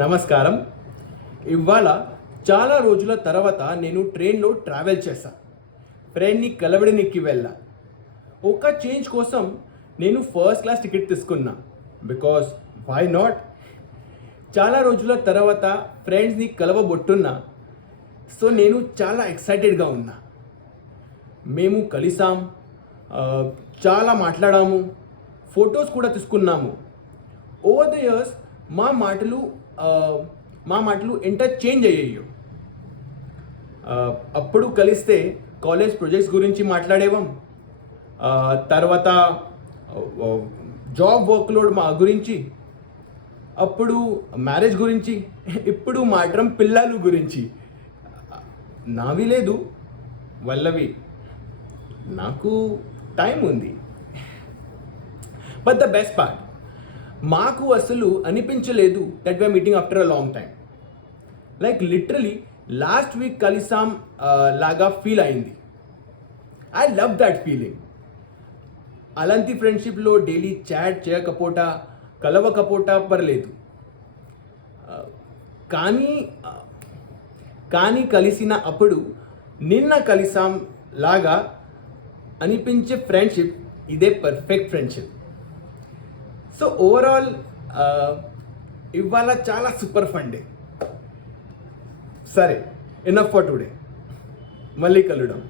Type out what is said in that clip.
నమస్కారం. ఇవాళ చాలా రోజుల తర్వాత నేను ట్రైన్లో ట్రావెల్ చేశా. ఫ్రెండ్ని కలవడానికి వెళ్ళా. ఒక చేంజ్ కోసం నేను ఫస్ట్ క్లాస్ టికెట్ తీసుకున్నా. Because why not? చాలా రోజుల తర్వాత ఫ్రెండ్స్ని కలవబోతున్నా. సో నేను చాలా ఎక్సైటెడ్గా ఉన్నా. మేము కలిసాం, చాలా మాట్లాడాము, ఫొటోస్ కూడా తీసుకున్నాము. ఓవర్ ద ఇయర్స్ మా మాటలు ఎంత చేంజ్ అయ్యాయో. అప్పుడు కలిస్తే కాలేజ్ ప్రాజెక్ట్స్ గురించి మాట్లాడేవాం, తర్వాత జాబ్ వర్క్లోడ్ మా గురించి, అప్పుడు మ్యారేజ్ గురించి, ఇప్పుడు మాత్రం పిల్లలు గురించి. నావి లేదు, వల్లవి. నాకు టైం ఉంది. బట్ ద బెస్ట్ పార్ట్, మాకు అసలు అనిపించలేదు that we're meeting after a long time. Like literally last week కలిసాం లాగా ఫీల్ అయింది. I love that feeling. అలాంటి ఫ్రెండ్షిప్లో డైలీ చాట్ చేయకపోటా, కలవకపోటా పర్లేదు, కానీ కలిసిన అప్పుడు నిన్న కలిసాం లాగా అనిపించే ఫ్రెండ్షిప్ ఇదే పర్ఫెక్ట్ ఫ్రెండ్షిప్. సో ఓవరాల్ ఇవాళ చాలా సూపర్ ఫన్ డే. సరే, ఎనఫ్ ఫర్ టుడే. మళ్ళీ కలుద్దాం.